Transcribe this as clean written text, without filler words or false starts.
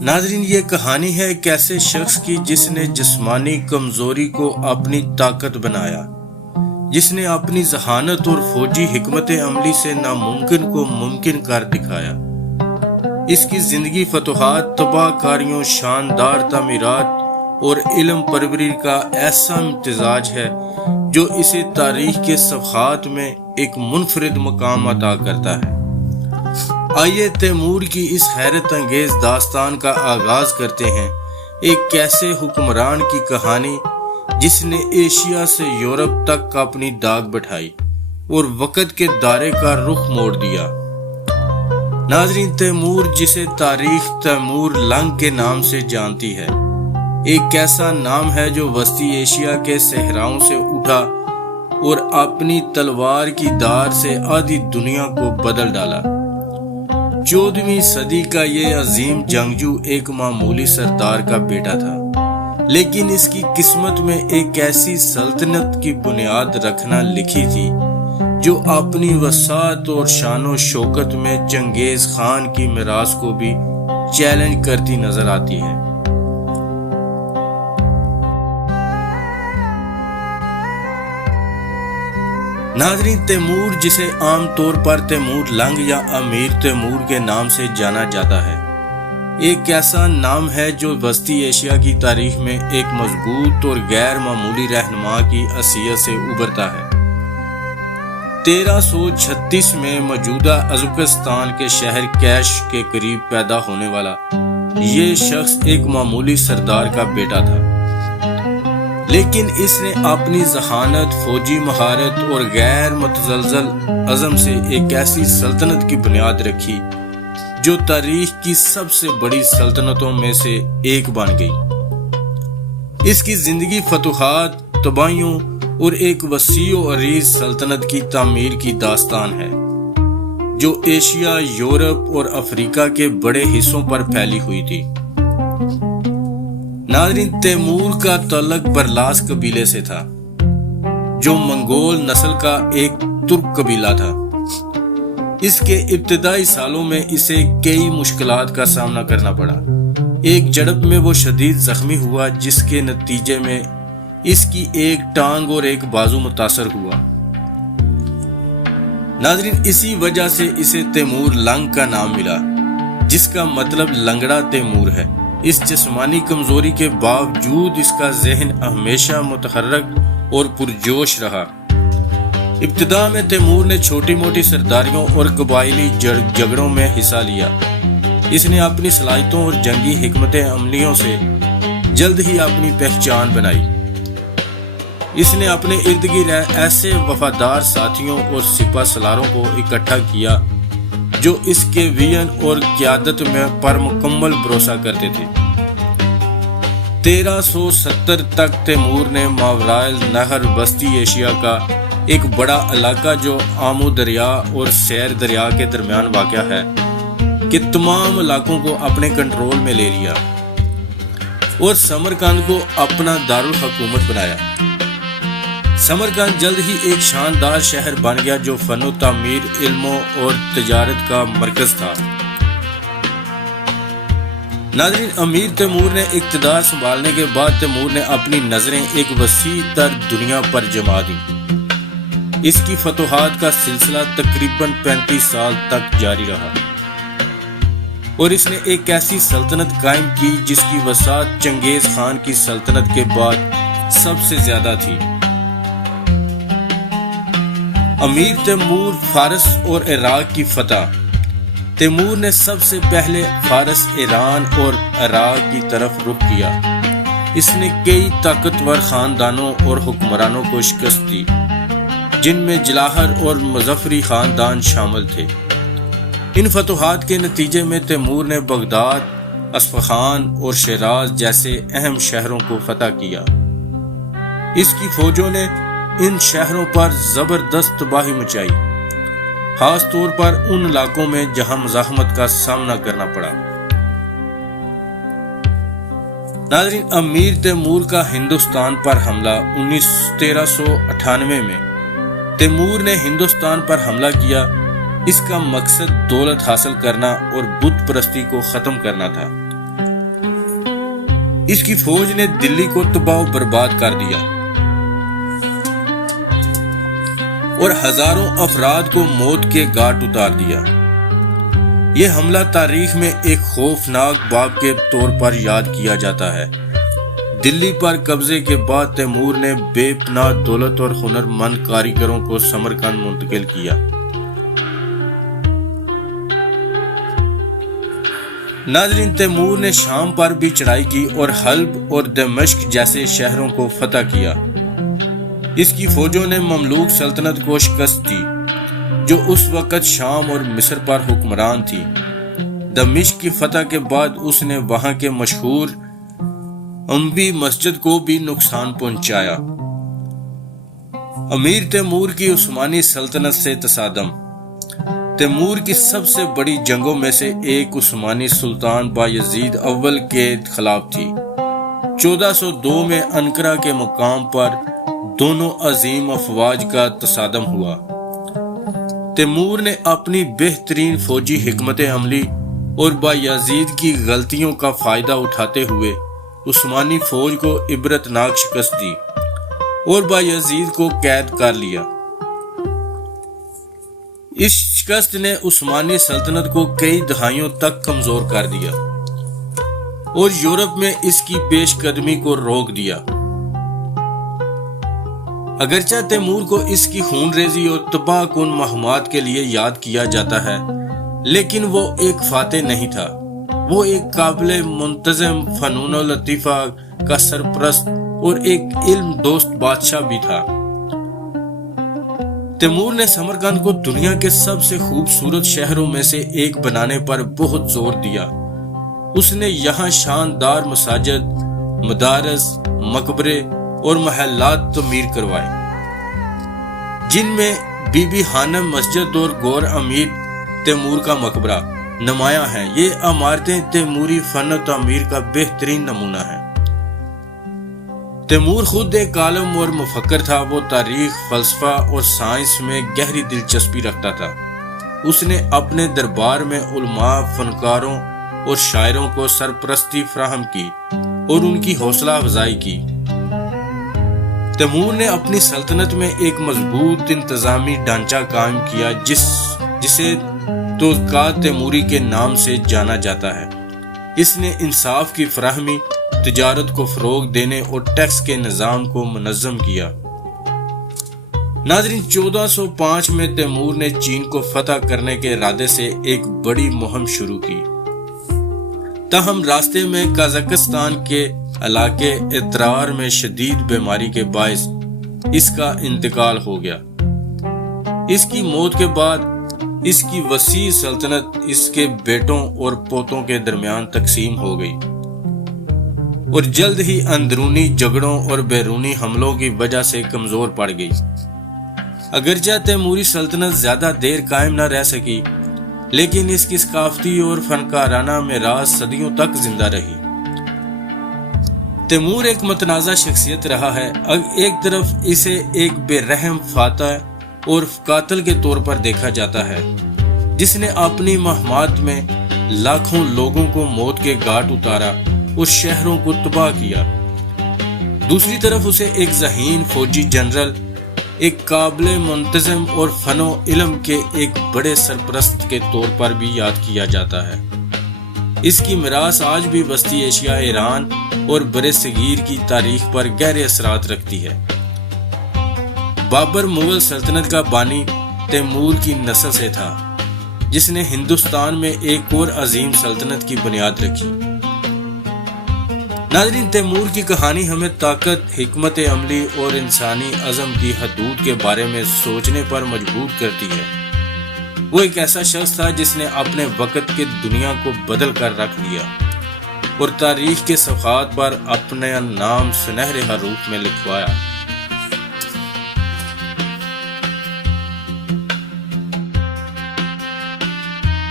ناظرین، یہ کہانی ہے ایک ایسے شخص کی جس نے جسمانی کمزوری کو اپنی طاقت بنایا، جس نے اپنی ذہانت اور فوجی حکمت عملی سے ناممکن کو ممکن کر دکھایا۔ اس کی زندگی فتوحات، تباہ کاریوں، شاندار تعمیرات اور علم پروری کا ایسا امتزاج ہے جو اسے تاریخ کے صفحات میں ایک منفرد مقام عطا کرتا ہے۔ آئیے تیمور کی اس حیرت انگیز داستان کا آغاز کرتے ہیں، ایک ایسے حکمران کی کہانی جس نے ایشیا سے یورپ تک اپنی ڈاک بٹھائی اور وقت کے دائرے کا رخ موڑ دیا۔ ناظرین، تیمور، جسے تاریخ تیمور لنگ کے نام سے جانتی ہے، ایک ایسا نام ہے جو وسطی ایشیا کے صحراؤں سے اٹھا اور اپنی تلوار کی دھار سے آدھی دنیا کو بدل ڈالا۔ 14ویں صدی کا یہ عظیم جنگجو ایک معمولی سردار کا بیٹا تھا، لیکن اس کی قسمت میں ایک ایسی سلطنت کی بنیاد رکھنا لکھی تھی جو اپنی وسعت اور شان و شوکت میں چنگیز خان کی میراث کو بھی چیلنج کرتی نظر آتی ہے۔ ناظرین، تیمور، جسے عام طور پر تیمور لنگ یا امیر تیمور کے نام سے جانا جاتا ہے، ایک ایسا نام ہے جو وسطی ایشیا کی تاریخ میں ایک مضبوط اور غیر معمولی رہنما کی حیثیت سے ابھرتا ہے۔ 1336 میں موجودہ ازبکستان کے شہر کیش کے قریب پیدا ہونے والا یہ شخص ایک معمولی سردار کا بیٹا تھا، لیکن اس نے اپنی ذہانت، فوجی مہارت اور غیر متزلزل عزم سے ایک ایسی سلطنت کی بنیاد رکھی جو تاریخ کی سب سے بڑی سلطنتوں میں سے ایک بن گئی۔ اس کی زندگی فتوحات، تباہیوں اور ایک وسیع و عریض سلطنت کی تعمیر کی داستان ہے جو ایشیا، یورپ اور افریقہ کے بڑے حصوں پر پھیلی ہوئی تھی۔ ناظرین، تیمور کا تعلق برلاس قبیلے سے تھا جو منگول نسل کا ایک ترک قبیلہ تھا۔ اس کے ابتدائی سالوں میں اسے کئی مشکلات کا سامنا کرنا پڑا۔ ایک جھڑپ میں وہ شدید زخمی ہوا جس کے نتیجے میں اس کی ایک ٹانگ اور ایک بازو متاثر ہوا۔ ناظرین، اسی وجہ سے اسے تیمور لنگ کا نام ملا، جس کا مطلب لنگڑا تیمور ہے۔ اس جسمانی کمزوری کے باوجود اس کا ذہن ہمیشہ متحرک اور پرجوش رہا۔ ابتدا میں تیمور نے چھوٹی موٹی سرداریوں اور قبائلی جھگڑوں میں حصہ لیا۔ اس نے اپنی صلاحیتوں اور جنگی حکمت عملیوں سے جلد ہی اپنی پہچان بنائی۔ اس نے اپنے ارد گرد ایسے وفادار ساتھیوں اور سپہ سالاروں کو اکٹھا کیا جو اس کے وژن اور قیادت میں پر مکمل بھروسہ کرتے تھے۔ 1370 تک تیمور نے ماورائے النہر وسطی ایشیا کا ایک بڑا علاقہ جو آمو دریا اور سیر دریا کے درمیان واقع ہے کہ تمام علاقوں کو اپنے کنٹرول میں لے لیا اور سمرقند کو اپنا دارالحکومت بنایا۔ سمرقند جلد ہی ایک شاندار شہر بن گیا جو فن و تعمیر، علموں اور تجارت کا مرکز تھا۔ ناظرین، امیر تیمور نے اقتدار سنبھالنے کے بعد تیمور نے اپنی نظریں ایک وسیع تر دنیا پر جما دیں۔ اس کی فتوحات کا سلسلہ تقریباً 35 سال تک جاری رہا اور اس نے ایک ایسی سلطنت قائم کی جس کی وسعت چنگیز خان کی سلطنت کے بعد سب سے زیادہ تھی۔ امیر تیمور، فارس اور عراق کی فتح۔ تیمور نے سب سے پہلے فارس، ایران اور عراق کی طرف رخ کیا۔ اس نے کئی طاقتور خاندانوں اور حکمرانوں کو شکست دی جن میں جلاہر اور مظفری خاندان شامل تھے۔ ان فتوحات کے نتیجے میں تیمور نے بغداد، اصفہان اور شیراز جیسے اہم شہروں کو فتح کیا۔ اس کی فوجوں نے ان شہروں پر زبردست تباہی مچائی، خاص طور پر ان علاقوں میں جہاں مزاحمت کا سامنا کرنا پڑا۔ ناظرین، امیر تیمور کا ہندوستان پر حملہ 1398 میں تیمور نے ہندوستان پر حملہ کیا۔ اس کا مقصد دولت حاصل کرنا اور بت پرستی کو ختم کرنا تھا۔ اس کی فوج نے دلی کو تباہ و برباد کر دیا اور ہزاروں افراد کو موت کے گھاٹ اتار دیا۔ یہ حملہ تاریخ میں ایک خوفناک باب کے طور پر یاد کیا جاتا ہے۔ دلی پر قبضے کے بعد تیمور نے بے پناہ دولت اور ہنر مند کاریگروں کو سمرقند منتقل کیا۔ ناظرین، تیمور نے شام پر بھی چڑھائی کی اور حلب اور دمشق جیسے شہروں کو فتح کیا۔ اس کی فوجوں نے مملوک سلطنت کو شکست دی جو اس وقت شام اور مصر پر حکمران تھی۔ دمشق کی فتح کے بعد اس نے وہاں کے مشہور اموی مسجد کو بھی نقصان پہنچایا۔ امیر تیمور کی عثمانی سلطنت سے تصادم۔ تیمور کی سب سے بڑی جنگوں میں سے ایک عثمانی سلطان بایزید اول کے خلاف تھی۔ 1402 میں انقرہ کے مقام پر دونوں عظیم افواج کا تصادم ہوا۔ تیمور نے اپنی بہترین فوجی حکمت عملی اور بایزید کی غلطیوں کا فائدہ اٹھاتے ہوئے عثمانی فوج کو عبرتناک شکست دی اور بایزید کو قید کر لیا۔ اس شکست نے عثمانی سلطنت کو کئی دہائیوں تک کمزور کر دیا اور یورپ میں اس کی پیش قدمی کو روک دیا۔ اگرچہ تیمور کو اس کی خون ریزی اور تباہ کن مہمات کے لیے یاد کیا جاتا ہے، لیکن وہ ایک فاتح نہیں تھا۔ وہ ایک قابل منتظم فنون و لطیفہ کا سرپرست اور ایک علم دوست بادشاہ بھی تھا۔ تیمور نے سمرقند کو دنیا کے سب سے خوبصورت شہروں میں سے ایک بنانے پر بہت زور دیا۔ اس نے یہاں شاندار مساجد، مدارس، مقبرے اور محلات تعمیر کروائے، جن میں بی بی خانم مسجد اور گور امیر تیمور کا مقبرہ نمایاں ہیں۔ یہ عمارتیں تیموری فن و تعمیر کا بہترین نمونہ ہیں۔ تیمور خود ایک عالم اور مفکر تھا۔ وہ تاریخ، فلسفہ اور سائنس میں گہری دلچسپی رکھتا تھا۔ اس نے اپنے دربار میں علماء، فنکاروں اور شاعروں کو سرپرستی فراہم کی اور ان کی حوصلہ افزائی کی۔ تیمور نے اپنی سلطنت میں ایک مضبوط انتظامی ڈھانچہ قائم کیا جسے توقعات تیموری کے نام سے جانا جاتا ہے۔ اس نے انصاف کی فراہمی، تجارت کو فروغ دینے اور ٹیکس کے نظام کو منظم کیا۔ ناظرین، 1405 میں تیمور نے چین کو فتح کرنے کے ارادے سے ایک بڑی مہم شروع کی۔ تاہم راستے میں قازقستان کے علاقے اترار میں شدید بیماری کے باعث اس کا انتقال ہو گیا۔ اس کی موت کے بعد اس کی وسیع سلطنت اس کے بیٹوں اور پوتوں کے درمیان تقسیم ہو گئی اور جلد ہی اندرونی جھگڑوں اور بیرونی حملوں کی وجہ سے کمزور پڑ گئی۔ اگرچہ تیموری سلطنت زیادہ دیر قائم نہ رہ سکی، لیکن اس کی ثقافتی اور فنکارانہ میراث صدیوں تک زندہ رہی۔ تیمور ایک متنازع شخصیت رہا ہے۔ ایک طرف اسے ایک بے رحم فاتح اور قاتل کے طور پر دیکھا جاتا ہے، جس نے اپنی مہمات میں لاکھوں لوگوں کو موت کے گھاٹ اتارا اور شہروں کو تباہ کیا۔ دوسری طرف اسے ایک ذہین فوجی جنرل، ایک قابل منتظم اور فن و علم کے ایک بڑے سرپرست کے طور پر بھی یاد کیا جاتا ہے۔ اس کی میراث آج بھی وسطی ایشیا، ایران اور برصغیر کی تاریخ پر گہرے اثرات رکھتی ہے۔ بابر مغل سلطنت کا بانی تیمور کی نسل سے تھا، جس نے ہندوستان میں ایک اور عظیم سلطنت کی بنیاد رکھی۔ ناظرین، تیمور کی کہانی ہمیں طاقت، حکمت عملی اور انسانی عزم کی حدود کے بارے میں سوچنے پر مجبور کرتی ہے۔ وہ ایک ایسا شخص تھا جس نے اپنے وقت کے دنیا کو بدل کر رکھ دیا اور تاریخ کے صفحات پر اپنا نام سنہرے حروف میں لکھوایا۔